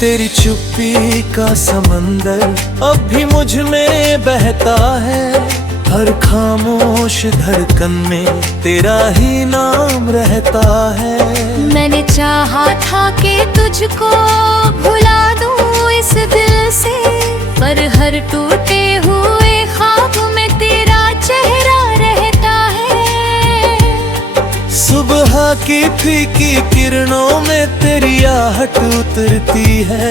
तेरी चुप्पी का समंदर अब भी मुझ में बहता है। हर खामोश धड़कन में तेरा ही नाम रहता है। मैंने चाहा था कि तुझको भुला दूं इस दिल से, पर हर टूटे हुए ख्वाब में तेरा चेहरा रहता है। सुबह की फीकी किरणों में तेरी आहट उतरती है।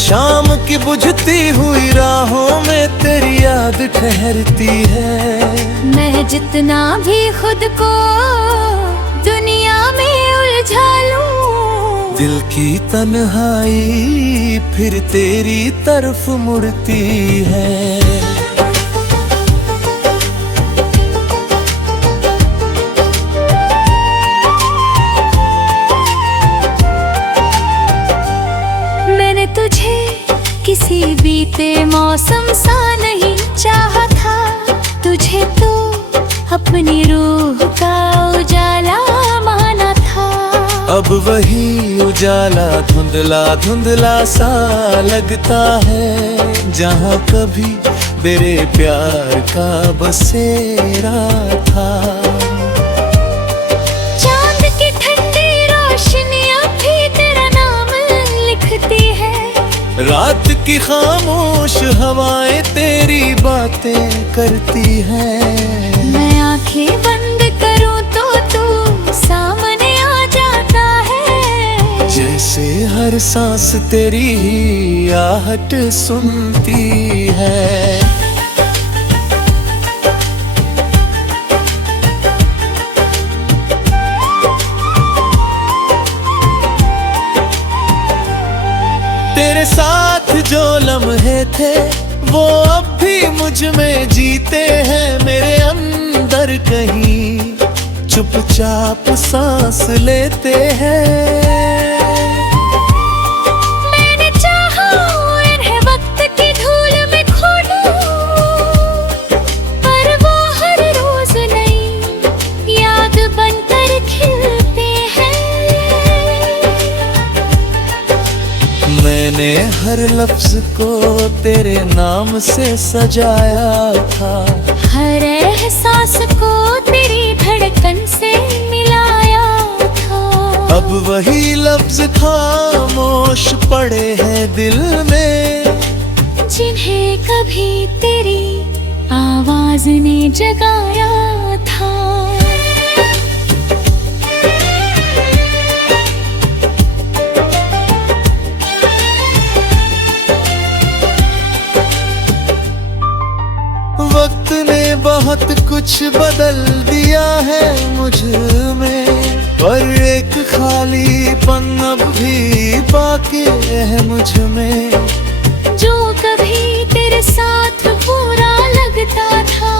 शाम की बुझती हुई राहों में तेरी याद ठहरती है। मैं जितना भी खुद को दुनिया में उलझा लूं, दिल की तन्हाई फिर तेरी तरफ मुड़ती है। तुझे किसी बीते मौसम सा नहीं चाहा था। तुझे तो अपनी रूह का उजाला माना था। अब वही उजाला धुंधला धुंधला सा लगता है, जहाँ कभी मेरे प्यार का बसेरा था। रात की खामोश हवाएं तेरी बातें करती हैं। मैं आंखें बंद करूं तो तू सामने आ जाता है। जैसे हर सांस तेरी ही आहट सुनती है। तेरे साथ जो लम्हे थे वो अब भी मुझ में जीते हैं। मेरे अंदर कहीं चुपचाप सांस लेते हैं। मैंने चाहा इन्हें वक्त की धूल में खो लूं, पर वो हर रोज नई याद बनकर खिलते हैं। मैंने हर लफ्ज को तेरे नाम से सजाया था। हर एहसास को तेरी धड़कन से मिलाया था। अब वही लफ्ज खामोश पड़े हैं दिल में, जिन्हें कभी तेरी आवाज ने जगाया था। वक्त ने बहुत कुछ बदल दिया है मुझ में, पर एक खालीपन अब भी बाकी है मुझ में। जो कभी तेरे साथ पूरा लगता था,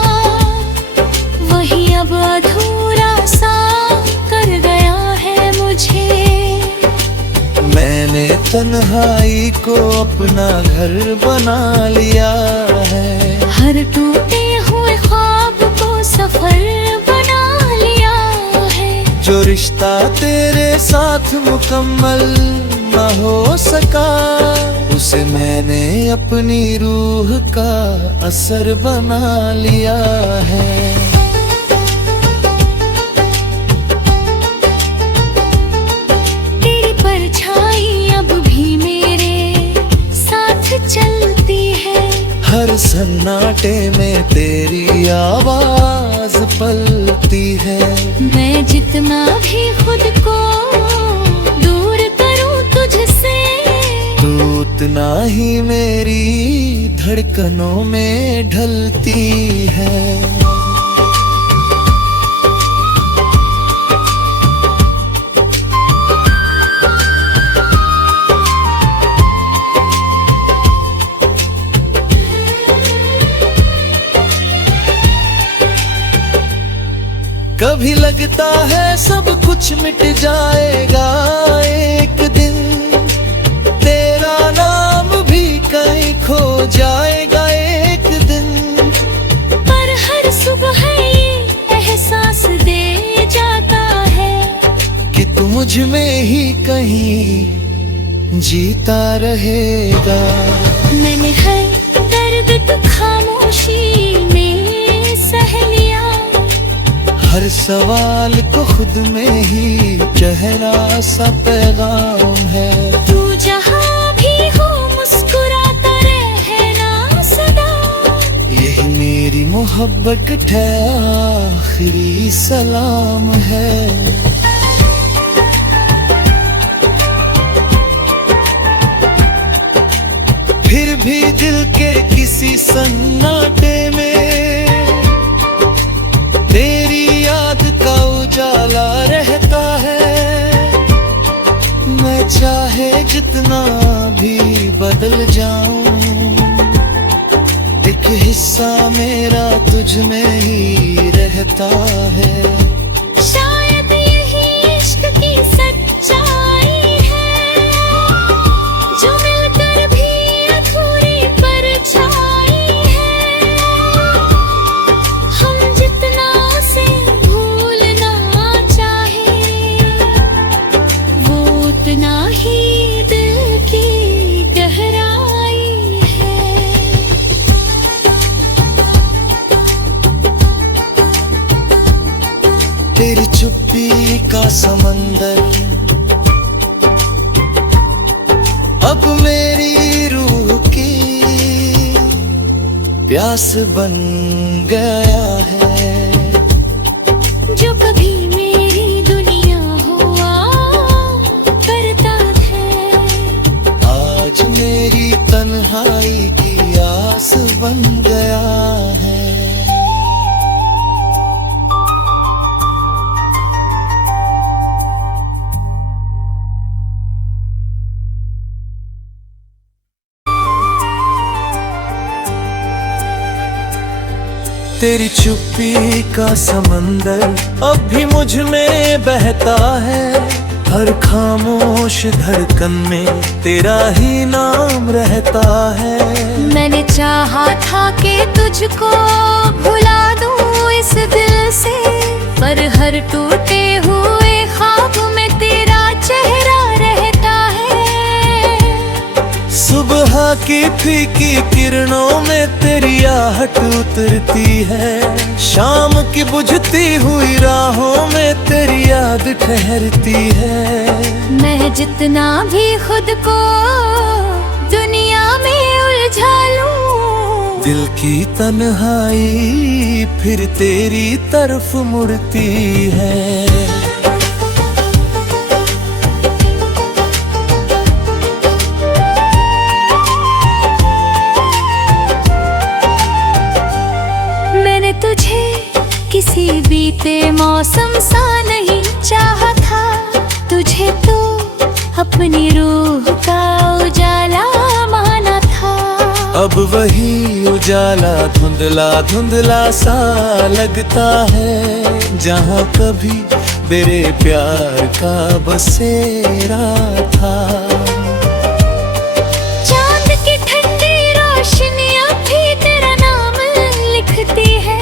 वही अब अधूरा सा कर गया है मुझे। मैंने तन्हाई को अपना घर बना लिया है। हर टूटे हुए ख्वाब को सफर बना लिया है। जो रिश्ता तेरे साथ मुकम्मल न हो सका, उसे मैंने अपनी रूह का असर बना लिया है। तेरी परछाई अब भी मेरे साथ चलती है। हर सन्नाटे में तेरी आवाज पलती है। मैं जितना भी खुद को दूर करूं तुझसे, तू उतना ही मेरी धड़कनों में ढलती है। कभी लगता है सब कुछ मिट जाएगा एक दिन, तेरा नाम भी कहीं खो जाएगा एक दिन। पर हर सुबह ये एहसास दे जाता है कि तू मुझ में ही कहीं जीता रहेगा। मैंने हर दर्द को खामोशी में सह लिया, हर सवाल को खुद में ही चेहरा सा पैगाम है। तू जहाँ भी हो मुस्कुराता रहना सदा, यही मेरी मोहब्बत का आखिरी सलाम है। फिर भी दिल के किसी सन्नाटे में तेरी याद का उजाला रहता है। मैं चाहे जितना भी बदल जाऊं, एक हिस्सा मेरा तुझ में ही रहता है। शायद यही इश्क की सच्चाई है, जो मिलकर भी अधूरी परछाई है। हम जितना उसे भूलना चाहे, वो उतना ही दिल की गहराई है। तेरी चुप्पी का समंदर अब मेरी रूह की प्यास बन गया है। जो कभी मेरी दुनिया हुआ करता है, आज मेरी तन्हाई की आस बन गया है। तेरी चुप्पी का समंदर अब भी मुझ में बहता है। हर खामोश धड़कन में तेरा ही नाम रहता है। मैंने चाहा था कि तुझको भुला दूं इस दिल से, पर हर टूटे हुए ख्वाब में तेरा चेहरा रहता है। सुबह की फीकी किरणों में तेरी आहट उतरती है। शाम की बुझती हुई राहों में तेरी याद ठहरती है। मैं जितना भी खुद को दुनिया में उलझा लूं, दिल की तन्हाई फिर तेरी तरफ मुड़ती है। तुझे किसी बीते मौसम सा नहीं चाहा था, तुझे तो अपनी रूह का उजाला माना था। अब वही उजाला धुंधला धुंधला सा लगता है, जहाँ कभी मेरे प्यार का बसेरा था। चांद की ठंडी रोशनियाँ भी तेरा नाम लिखती है,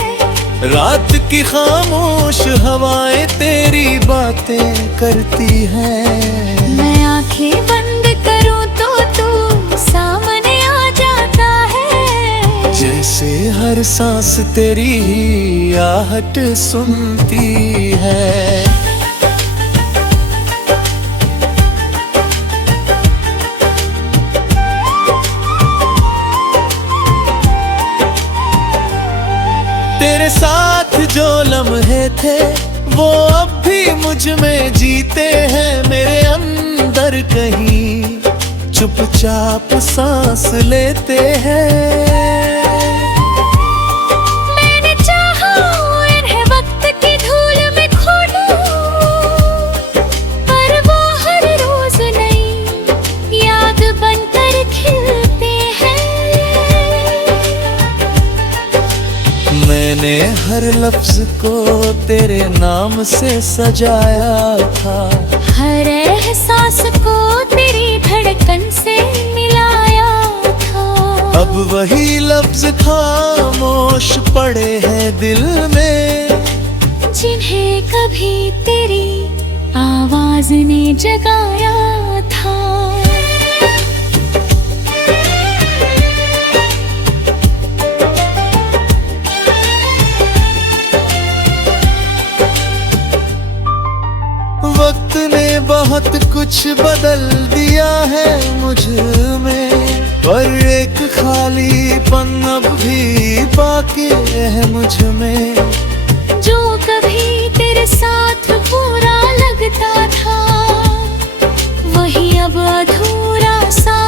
रात की खामोश हवाएं तेरी बातें करती हैं। मैं आंखें बंद करूं तो तू सामने आ जाता है। जैसे हर सांस तेरी ही आहट सुनती है। तेरे साथ जो लम्हे थे वो अब भी मुझ में जीते हैं। मेरे अंदर कहीं चुपचाप सांस लेते हैं। मैंने चाहा इन्हें वक्त की धूल में खो दूं, पर वो हर रोज नई याद बनकर खिलते हैं। मैंने हर लफ्ज को तेरे नाम से सजाया था, हर एहसास को तेरी धड़कन से मिलाया था। अब वही लफ्ज खामोश पड़े हैं दिल में, जिन्हें कभी तेरी आवाज ने जगाया था। वक्त ने बहुत कुछ बदल दिया है मुझ में, पर एक खालीपन अब भी बाकी है मुझ में। जो कभी तेरे साथ पूरा लगता था, वही अब अधूरा सा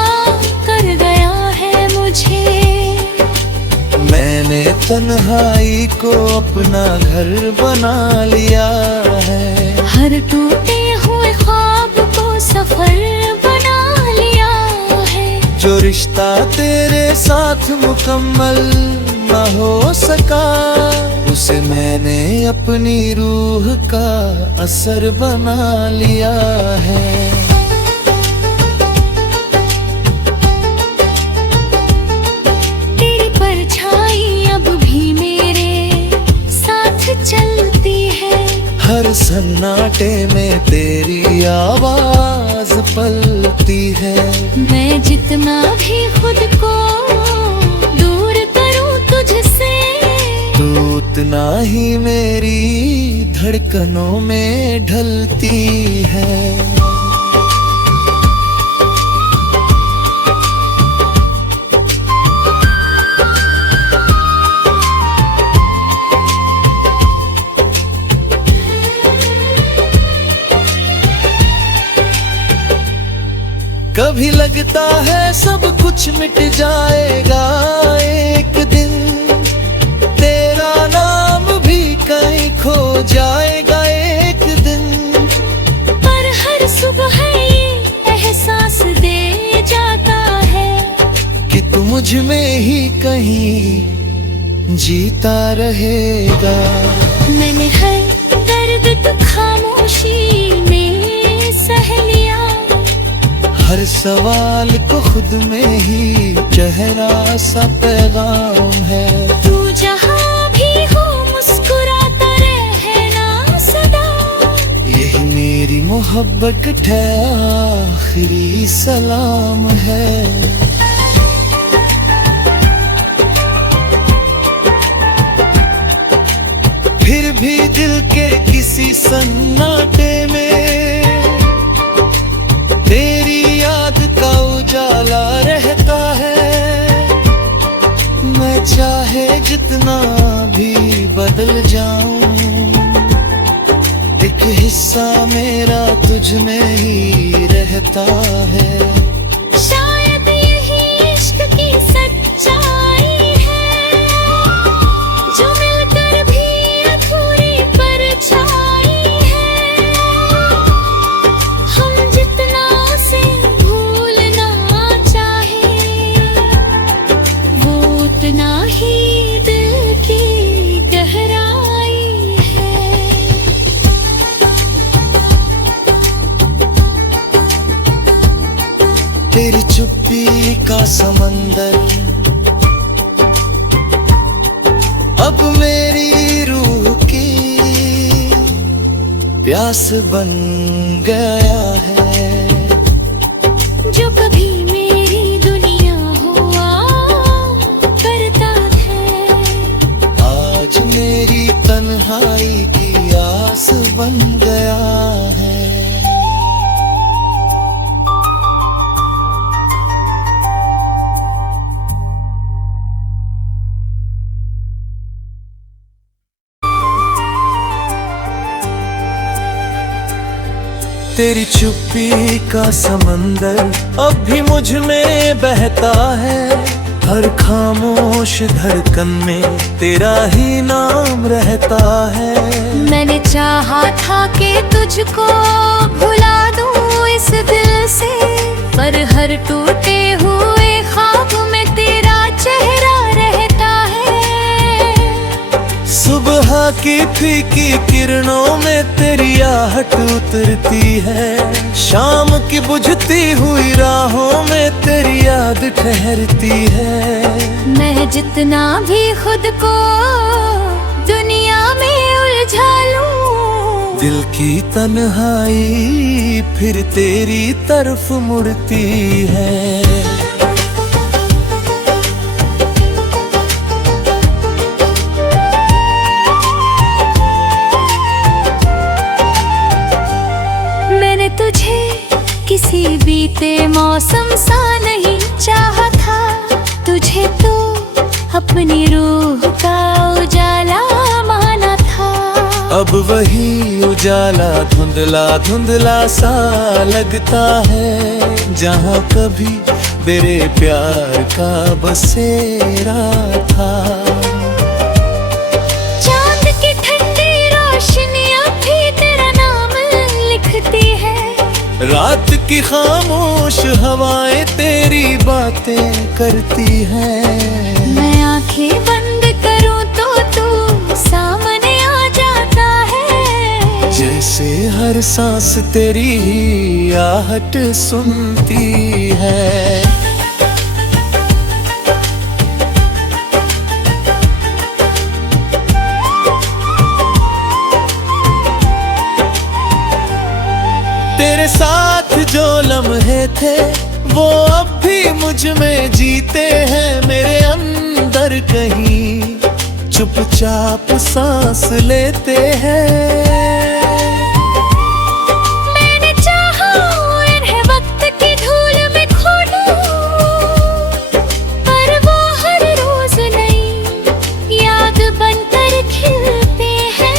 कर गया है मुझे। मैंने तन्हाई को अपना घर बना लिया है, हर टूटे हुए ख्वाब को सफर बना लिया है। जो रिश्ता तेरे साथ मुकम्मल न हो सका, उसे मैंने अपनी रूह का असर बना लिया है। तेरी परछाई अब भी मेरे साथ चलती है, हर सन्नाटे में तेरी आवाज पलती है। मैं जितना भी खुद को दूर करूं तुझसे, तू उतना ही मेरी धड़कनों में ढलती है। कभी लगता है सब कुछ मिट जाएगा एक दिन, तेरा नाम भी कहीं खो जाएगा एक दिन। पर हर सुबह ये एहसास दे जाता है कि तू मुझ में ही कहीं जीता रहेगा। मैंने हर दर्द तो खामोशी में सह लिया, हर सवाल को खुद में ही चेहरा सा पैगाम है। तू जहाँ भी हो मुस्कुराता रहना सदा, यही मेरी मोहब्बत का आखिरी सलाम है। फिर भी दिल के किसी सन्नाटे में तेरी याद का उजाला रहता है। मैं चाहे जितना भी बदल जाऊं, एक हिस्सा मेरा तुझ में ही रहता है। शायद यही इश्क की सच्चाई है, जो मिलकर भी अधूरी परछाई है। हम जितना उसे भूलना चाहे, वो उतना ही दिल की गहराई है। तेरी चुप्पी का समंदर अब मेरी रूह की प्यास बन गया है। जो कभी मेरी दुनिया हुआ करता है, आज मेरी तन्हाई की आस बन गया है। तेरी चुप्पी का समंदर अब भी मुझ में बहता है, हर खामोश धड़कन में तेरा ही नाम रहता है। मैंने चाहा था कि तुझको भुला दूं इस दिल से, पर हर टूटे हुए ख्वाब में तेरा चेहरा रहता है। सुबह की फीकी किरणों में तेरी आहट उतरती है, शाम की बुझती हुई राहों में तेरी याद ठहरती है। मैं जितना भी खुद को दुनिया में उलझा लूं, दिल की तन्हाई फिर तेरी तरफ मुड़ती है। किसी बीते मौसम सा नहीं चाहा था तुझे, तो अपनी रूह का उजाला माना था। अब वही उजाला धुंधला धुंधला सा लगता है, जहाँ कभी मेरे प्यार का बसेरा था। चांद की ठंडी रोशनियां भी तेरा नाम लिखती है, रात की खामोश हवाएं तेरी बातें करती हैं। मैं आंखें बंद करूं तो तू सामने आ जाता है, जैसे हर सांस तेरी ही आहट सुनती है। तेरे साथ जो लम्हे थे वो अब भी मुझ में जीते हैं, मेरे अंदर कहीं चुपचाप सांस लेते हैं। मैंने चाहा इन्हें वक्त की धूल में खो दूं, पर वो हर रोज नई याद बनकर खिलते हैं।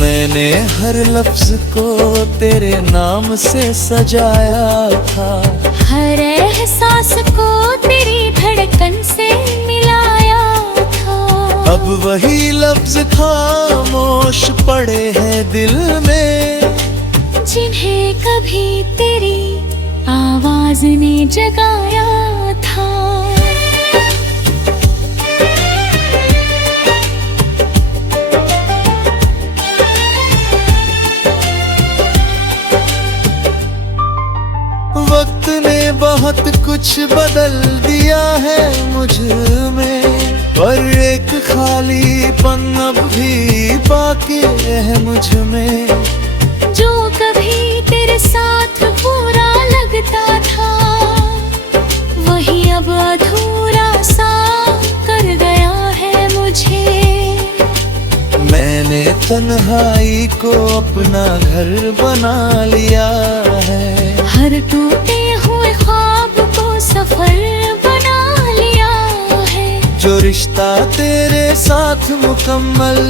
मैंने हर लफ्ज को तेरे नाम से सजाया था, हर एहसास को तेरी धड़कन से मिलाया था। अब वही लफ्ज खामोश पड़े हैं दिल में, जिन्हें कभी तेरी आवाज ने जगाया था। वक्त ने बहुत कुछ बदल दिया है मुझ में, पर एक खालीपन अब भी बाकी है मुझ में। जो कभी तेरे साथ पूरा लगता था, वही अब अधूरा सा कर गया है मुझे। मैंने तन्हाई को अपना घर बना लिया है, हर टूटे हुए ख्वाब को सफर बना लिया है। जो रिश्ता तेरे साथ मुकम्मल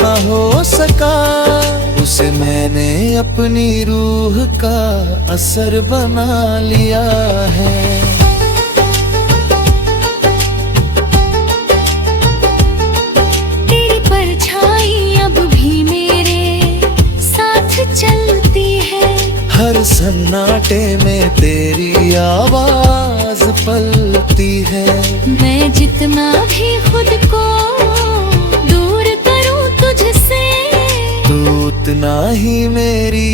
न हो सका, उसे मैंने अपनी रूह का असर बना लिया है। तेरी परछाई अब भी मेरे साथ चलती है, हर सन्नाटे में तेरी आवाज पलती है। मैं जितना भी खुद को दूर करूं तुझसे, तू उतना ही मेरी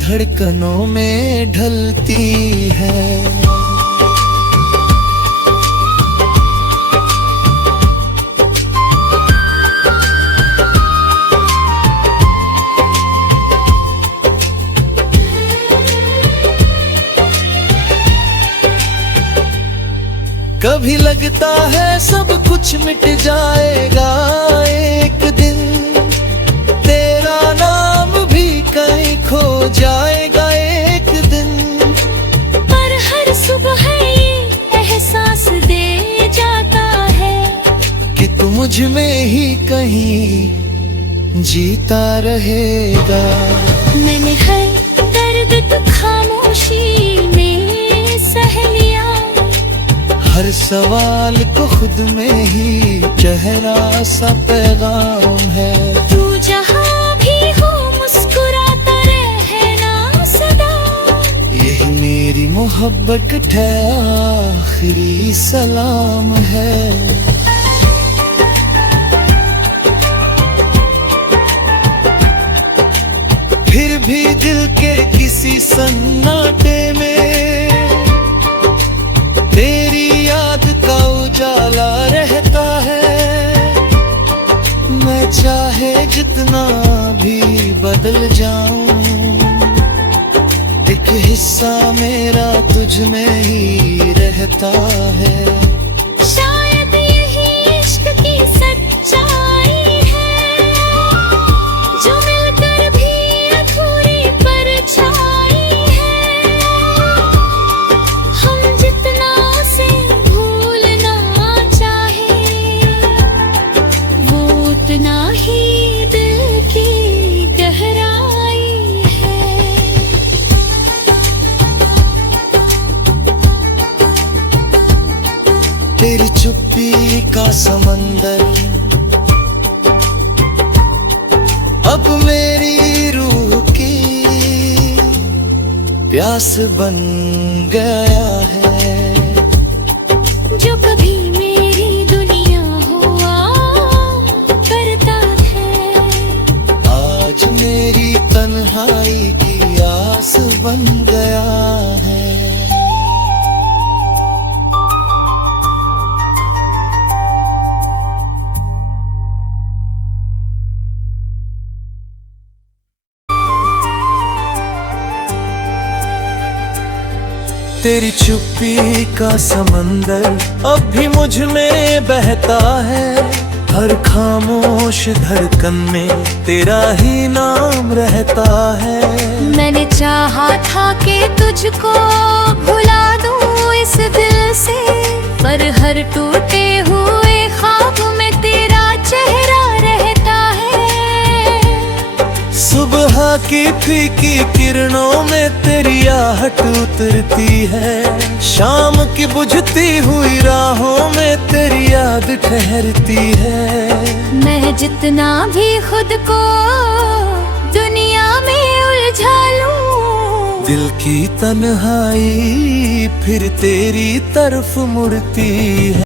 धड़कनों में ढलती है। कभी लगता है सब कुछ मिट जाएगा एक दिन, तेरा नाम भी कहीं खो जाएगा एक दिन। पर हर सुबह ये एहसास दे जाता है कि तू मुझ में ही कहीं जीता रहेगा। मैंने हर दर्द को खामोशी में सह लिया, हर सवाल को खुद में ही चेहरा सा पैगाम है। तू जहाँ भी हो मुस्कुराता रहना सदा, यही मेरी मोहब्बत का आखिरी सलाम है। फिर भी दिल के किसी सन्नाटे में तेरी याद का उजाला रहता है। मैं चाहे जितना भी बदल जाऊं, एक हिस्सा मेरा तुझ में ही रहता है। शायद यही इश्क की सच्चाई है, जो मिलकर भी अधूरा एहसास बन गया है। जो कभी मेरी दुनिया हुआ करता है, आज मेरी तन्हाई की आस बन गया है। तेरी चुप्पी का समंदर अब भी मुझ में बहता है। हर खामोश धड़कन में तेरा ही नाम रहता है। मैंने चाहा था कि तुझको भुला दूं इस दिल से, पर हर टूटे हुए ख्वाब में तेरा चेहरा रहता है। सुबह की फीकी किरणों में तेरी आहट उतरती है। शाम की बुझती हुई राहों में तेरी याद ठहरती है। मैं जितना भी खुद को दुनिया में उलझा लूं, दिल की तन्हाई फिर तेरी तरफ मुड़ती है।